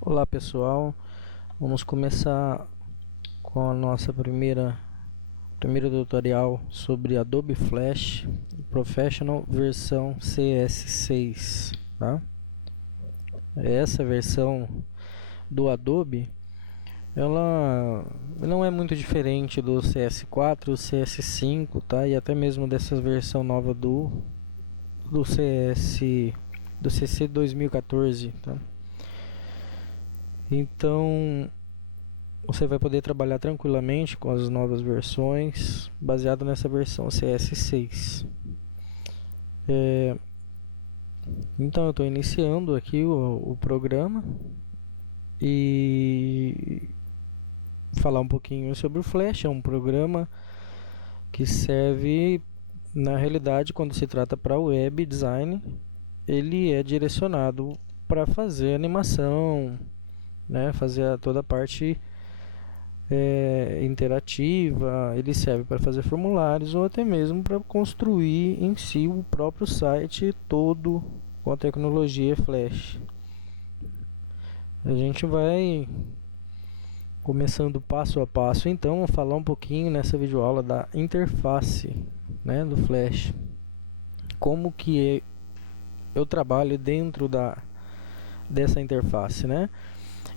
Olá pessoal, vamos começar com a nossa primeiro tutorial sobre Adobe Flash Professional versão CS6, tá? Essa versão do Adobe, ela não é muito diferente do CS4, CS5, tá? E até mesmo dessa versão nova do CC 2014, tá? Então você vai poder trabalhar tranquilamente com as novas versões, baseado nessa versão CS6. Então eu estou iniciando aqui o programa e falar um pouquinho sobre o Flash. É um programa que serve, na realidade, quando se trata para web design, ele é direcionado para fazer animação, né, fazer toda a parte interativa. Ele serve para fazer formulários ou até mesmo para construir em si o próprio site todo com a tecnologia Flash. A gente vai começando passo a passo, então, a falar um pouquinho nessa videoaula da interface, né, do Flash. Como que eu trabalho dentro dessa interface, né?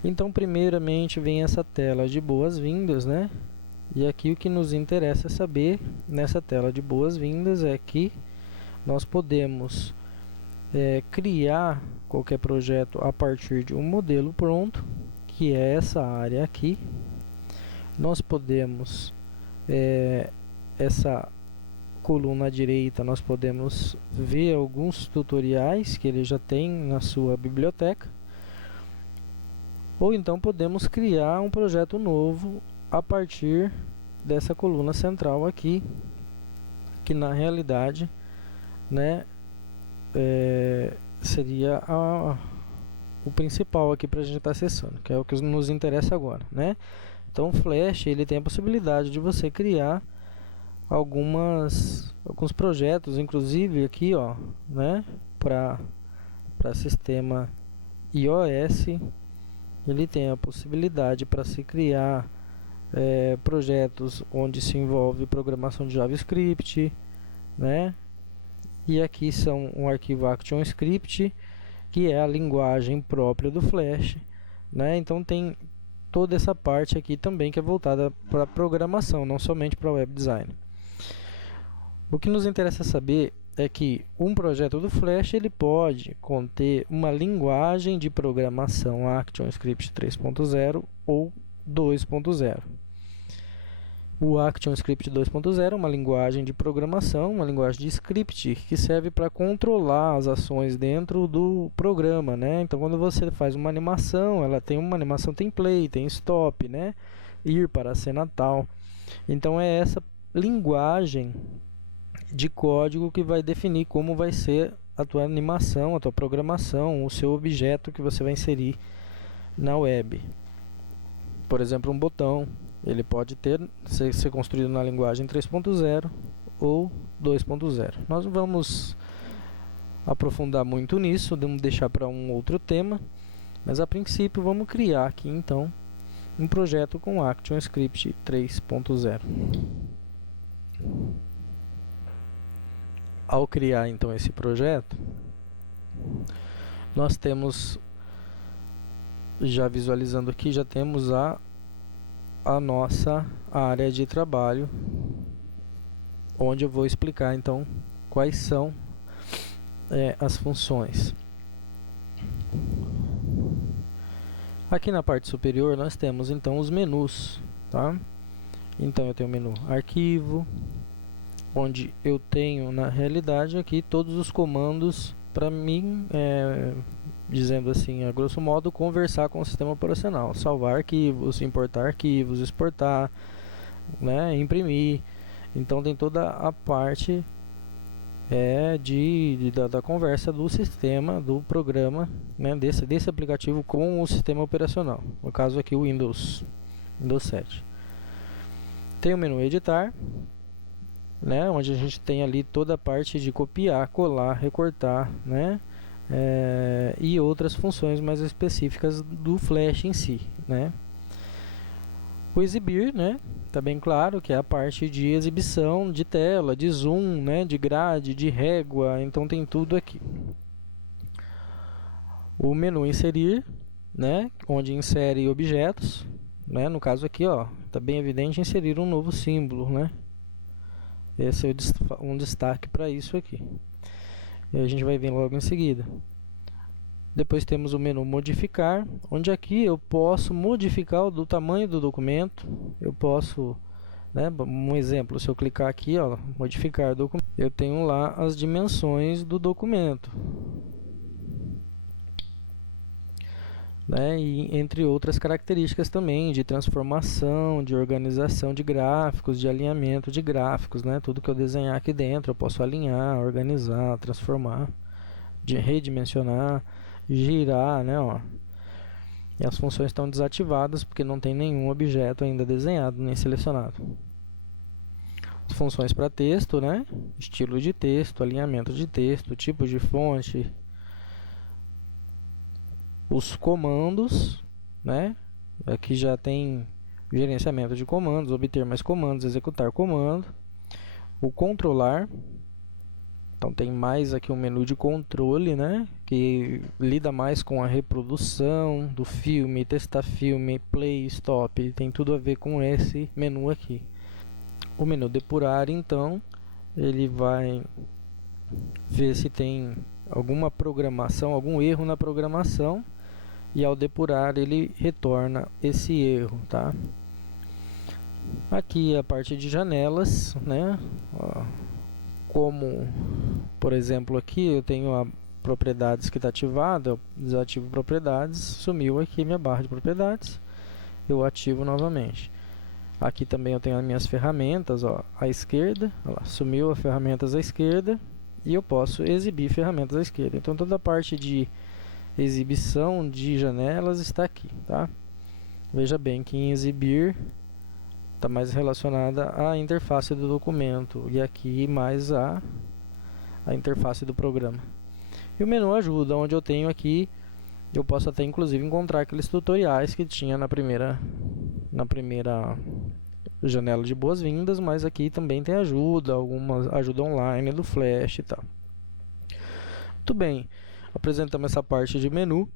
Então, primeiramente vem essa tela de boas-vindas, né? E aqui o que nos interessa saber nessa tela de boas-vindas é que nós podemos criar qualquer projeto a partir de um modelo pronto, que é essa área aqui. Nós podemos, essa coluna à direita, nós podemos ver alguns tutoriais que ele já tem na sua biblioteca. Ou então podemos criar um projeto novo a partir dessa coluna central aqui, que na realidade, né, seria o principal aqui para a gente estar acessando, que é o que nos interessa agora, né? Então o Flash, ele tem a possibilidade de você criar alguns projetos, inclusive aqui, ó, né, para sistema iOS. Ele tem a possibilidade para se criar projetos onde se envolve programação de JavaScript, né? E aqui são um arquivo ActionScript, que é a linguagem própria do Flash, né? Então tem toda essa parte aqui também que é voltada para programação, não somente para web design. O que nos interessa saber é que um projeto do Flash ele pode conter uma linguagem de programação ActionScript 3.0 ou 2.0. O ActionScript 2.0 é uma linguagem de programação, uma linguagem de script que serve para controlar as ações dentro do programa, né? Então, quando você faz uma animação, ela tem uma animação tem play, tem stop, né? Ir para a cena tal. Então, é essa linguagem de código que vai definir como vai ser a tua animação, a tua programação, o seu objeto que você vai inserir na web. Por exemplo, um botão, ele pode ser construído na linguagem 3.0 ou 2.0. Nós não vamos aprofundar muito nisso, vamos deixar para um outro tema, mas a princípio vamos criar aqui então um projeto com ActionScript 3.0. Ao criar então esse projeto, nós temos, já visualizando aqui, já temos a nossa área de trabalho, onde eu vou explicar então quais são as funções. Aqui na parte superior nós temos então os menus, tá? Então eu tenho o menu arquivo, onde eu tenho na realidade aqui todos os comandos para mim, dizendo assim, a grosso modo, conversar com o sistema operacional, salvar arquivos, importar arquivos, exportar, né, imprimir. Então tem toda a parte da conversa do sistema, do programa, né, desse aplicativo com o sistema operacional, no caso aqui o Windows 7. Tem o menu editar, né, onde a gente tem ali toda a parte de copiar, colar, recortar, né, e outras funções mais específicas do Flash em si, né? O exibir, né? Tá bem claro que é a parte de exibição de tela, de zoom, né? De grade, de régua, então tem tudo aqui. O menu inserir, né? Onde insere objetos, né? No caso aqui, ó, tá bem evidente inserir um novo símbolo, né? Esse é um destaque para isso aqui. E a gente vai ver logo em seguida. Depois temos o menu modificar, onde aqui eu posso modificar o tamanho do documento. Eu posso, né, um exemplo, se eu clicar aqui, ó, modificar documento, eu tenho lá as dimensões do documento, né, e entre outras características também de transformação, de organização de gráficos, de alinhamento de gráficos, né, tudo que eu desenhar aqui dentro eu posso alinhar, organizar, transformar, de redimensionar, girar, né, ó. E as funções estão desativadas porque não tem nenhum objeto ainda desenhado nem selecionado. As funções para texto, né, estilo de texto, alinhamento de texto, tipo de fonte, os comandos, né, aqui já tem gerenciamento de comandos, obter mais comandos, executar comando, o controlar. Então tem mais aqui um menu de controle, né, que lida mais com a reprodução do filme, testar filme, play, stop, tem tudo a ver com esse menu aqui. O menu depurar, então, ele vai ver se tem alguma programação, algum erro na programação, e ao depurar ele retorna esse erro, tá? Aqui a parte de janelas, né, ó, como, por exemplo, aqui eu tenho a propriedades que está ativada, eu desativo propriedades, sumiu aqui minha barra de propriedades, eu ativo novamente. Aqui também eu tenho as minhas ferramentas, ó, à esquerda, ó lá, sumiu as ferramentas à esquerda, e eu posso exibir ferramentas à esquerda. Então toda a parte de exibição de janelas está aqui, tá? Veja bem que em exibir está mais relacionada à interface do documento e aqui mais a interface do programa. E o menu ajuda, onde eu tenho aqui, eu posso até inclusive encontrar aqueles tutoriais que tinha na primeira janela de boas-vindas, mas aqui também tem ajuda, alguma ajuda online do Flash e tal. Muito bem, apresentamos essa parte de menu.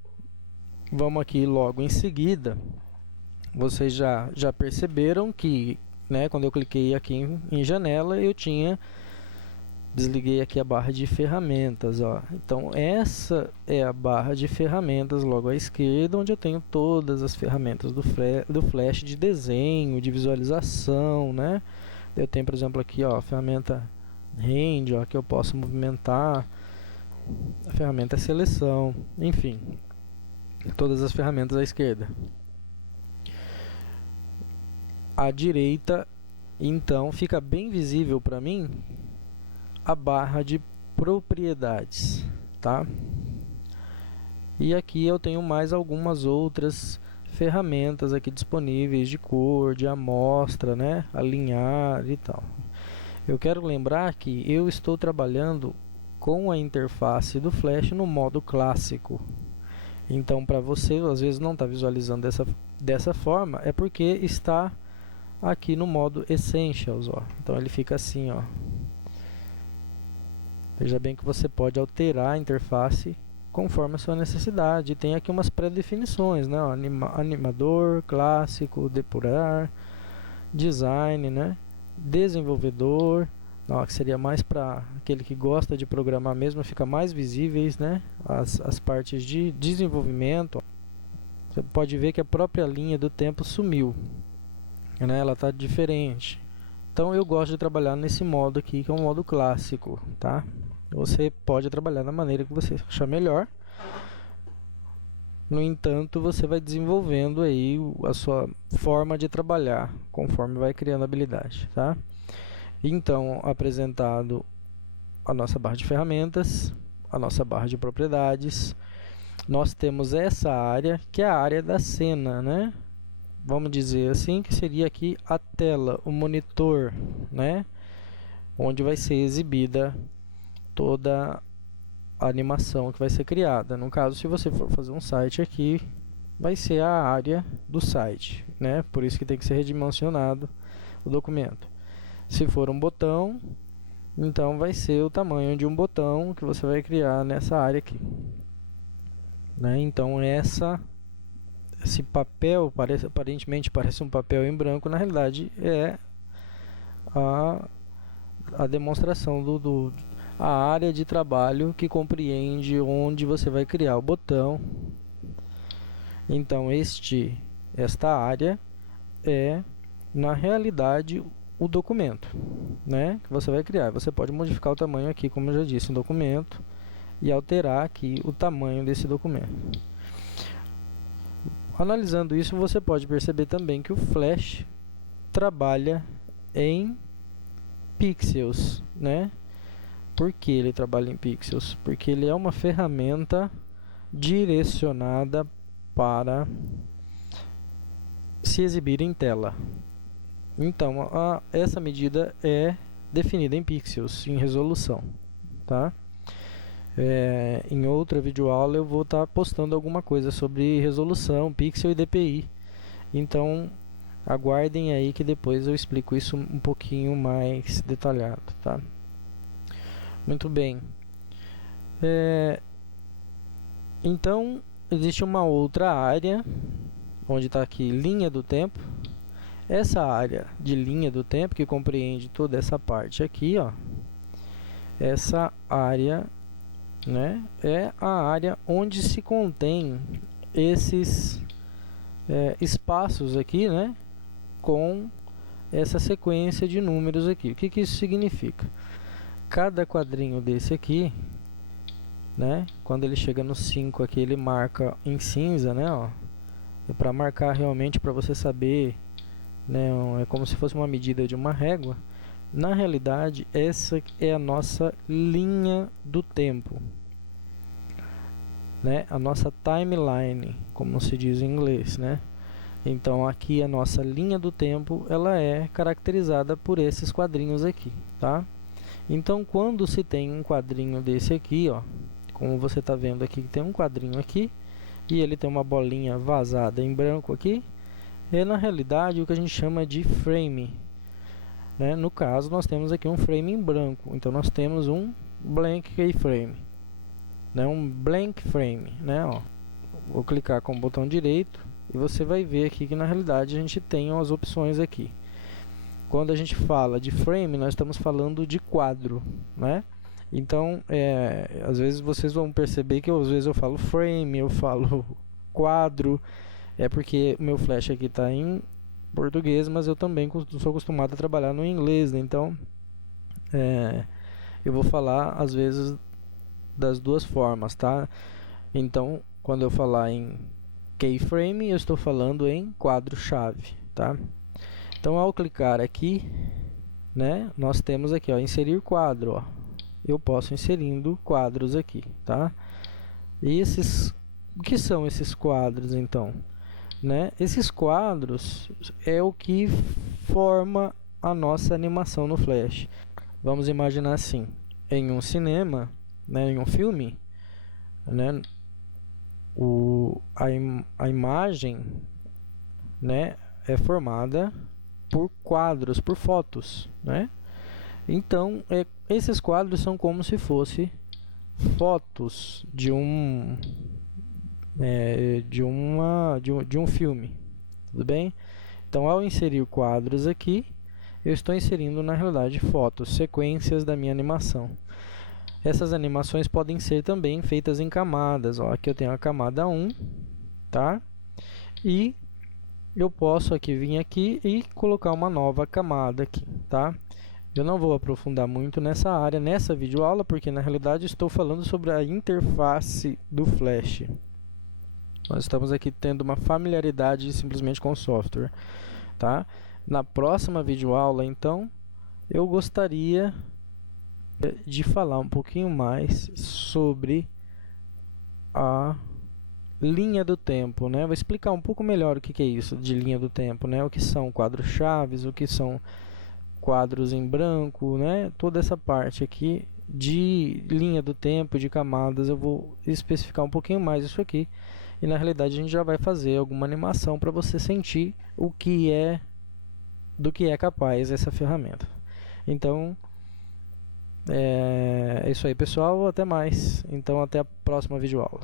Vamos aqui logo em seguida. Vocês já perceberam que, né, quando eu cliquei aqui em janela, eu desliguei aqui a barra de ferramentas, ó. Então essa é a barra de ferramentas logo à esquerda, onde eu tenho todas as ferramentas do Flash de desenho, de visualização, né? Eu tenho, por exemplo, aqui, ó, a ferramenta Hand, ó, que eu posso movimentar, a ferramenta seleção, enfim, todas as ferramentas à esquerda. À direita, então, fica bem visível para mim a barra de propriedades, tá? E aqui eu tenho mais algumas outras ferramentas aqui disponíveis de cor, de amostra, né? Alinhar e tal. Eu quero lembrar que eu estou trabalhando com a interface do Flash no modo clássico. Então, para você, às vezes não está visualizando dessa forma, é porque está aqui no modo Essentials, ó. Então ele fica assim, ó. Veja bem que você pode alterar a interface conforme a sua necessidade. Tem aqui umas pré-definições, né? Animador, clássico, depurar, design, né? Desenvolvedor, ó, que seria mais para aquele que gosta de programar mesmo, fica mais visíveis, né? As partes de desenvolvimento. Você pode ver que a própria linha do tempo sumiu, né? Ela está diferente. Então eu gosto de trabalhar nesse modo aqui, que é um modo clássico, tá? Você pode trabalhar da maneira que você achar melhor. No entanto, você vai desenvolvendo aí a sua forma de trabalhar, conforme vai criando habilidade, tá? Então, apresentado a nossa barra de ferramentas, a nossa barra de propriedades, nós temos essa área, que é a área da cena, né? Vamos dizer assim, que seria aqui a tela, o monitor, né? Onde vai ser exibida toda a animação que vai ser criada. No caso, se você for fazer um site aqui, vai ser a área do site, né? Por isso que tem que ser redimensionado o documento. Se for um botão, então vai ser o tamanho de um botão que você vai criar nessa área aqui, né? Então esse papel aparentemente parece um papel em branco, na realidade é a demonstração a área de trabalho que compreende onde você vai criar o botão. Então esta área é na realidade o documento, né, que você vai criar. Você pode modificar o tamanho aqui, como eu já disse, no documento, e alterar aqui o tamanho desse documento. Analisando isso, você pode perceber também que o Flash trabalha em pixels, né? Por que ele trabalha em pixels? Porque ele é uma ferramenta direcionada para se exibir em tela. Então, essa medida é definida em pixels, em resolução, tá? Em outra videoaula eu vou estar postando alguma coisa sobre resolução, pixel e DPI. Então, aguardem aí que depois eu explico isso um pouquinho mais detalhado, tá? Muito bem. Então, existe uma outra área, onde está aqui linha do tempo. Essa área de linha do tempo, que compreende toda essa parte aqui, ó, essa área, né, é a área onde se contém esses espaços aqui, né, com essa sequência de números aqui. O que que isso significa? Cada quadrinho desse aqui, né, quando ele chega no 5 aqui, ele marca em cinza, né, ó, é para marcar realmente, para você saber, né, é como se fosse uma medida de uma régua. Na realidade, essa é a nossa linha do tempo, né, a nossa timeline, como se diz em inglês, né. Então aqui a nossa linha do tempo, ela é caracterizada por esses quadrinhos aqui, tá? Então quando se tem um quadrinho desse aqui, ó, como você está vendo aqui, tem um quadrinho aqui e ele tem uma bolinha vazada em branco aqui, é na realidade o que a gente chama de frame, né? No caso nós temos aqui um frame em branco, então nós temos um blank keyframe, né? Um blank frame, né? Ó, vou clicar com o botão direito e você vai ver aqui que na realidade a gente tem as opções aqui. Quando a gente fala de frame, nós estamos falando de quadro, né? Então, às vezes vocês vão perceber que às vezes eu falo frame, eu falo quadro, é porque o meu Flash aqui está em português, mas eu também sou acostumado a trabalhar no inglês, né? Então eu vou falar às vezes das duas formas, tá? Então, quando eu falar em keyframe, eu estou falando em quadro-chave, tá? Então, ao clicar aqui, né, nós temos aqui, ó, inserir quadro, ó. Eu posso inserindo quadros aqui, tá? E o que são esses quadros, então? Né? Esses quadros é o que forma a nossa animação no Flash. Vamos imaginar assim, em um cinema, né, em um filme, né, a imagem, né, é formada por quadros, por fotos, né? Então, esses quadros são como se fossem fotos de um filme, tudo bem? Então, ao inserir quadros aqui, eu estou inserindo na realidade fotos, sequências da minha animação. Essas animações podem ser também feitas em camadas. Ó, aqui eu tenho a camada 1, tá? E eu posso vir aqui e colocar uma nova camada aqui, tá? Eu não vou aprofundar muito nessa área, nessa videoaula, porque na realidade estou falando sobre a interface do Flash. Nós estamos aqui tendo uma familiaridade simplesmente com o software, tá? Na próxima videoaula, então, eu gostaria de falar um pouquinho mais sobre a linha do tempo, né? Vou explicar um pouco melhor o que é isso de linha do tempo, né? O que são quadros-chaves, o que são quadros em branco, né? Toda essa parte aqui de linha do tempo, de camadas, eu vou especificar um pouquinho mais isso aqui. E na realidade a gente já vai fazer alguma animação para você sentir o que é, do que é capaz essa ferramenta. Então, é isso aí, pessoal. Até mais. Então, até a próxima videoaula.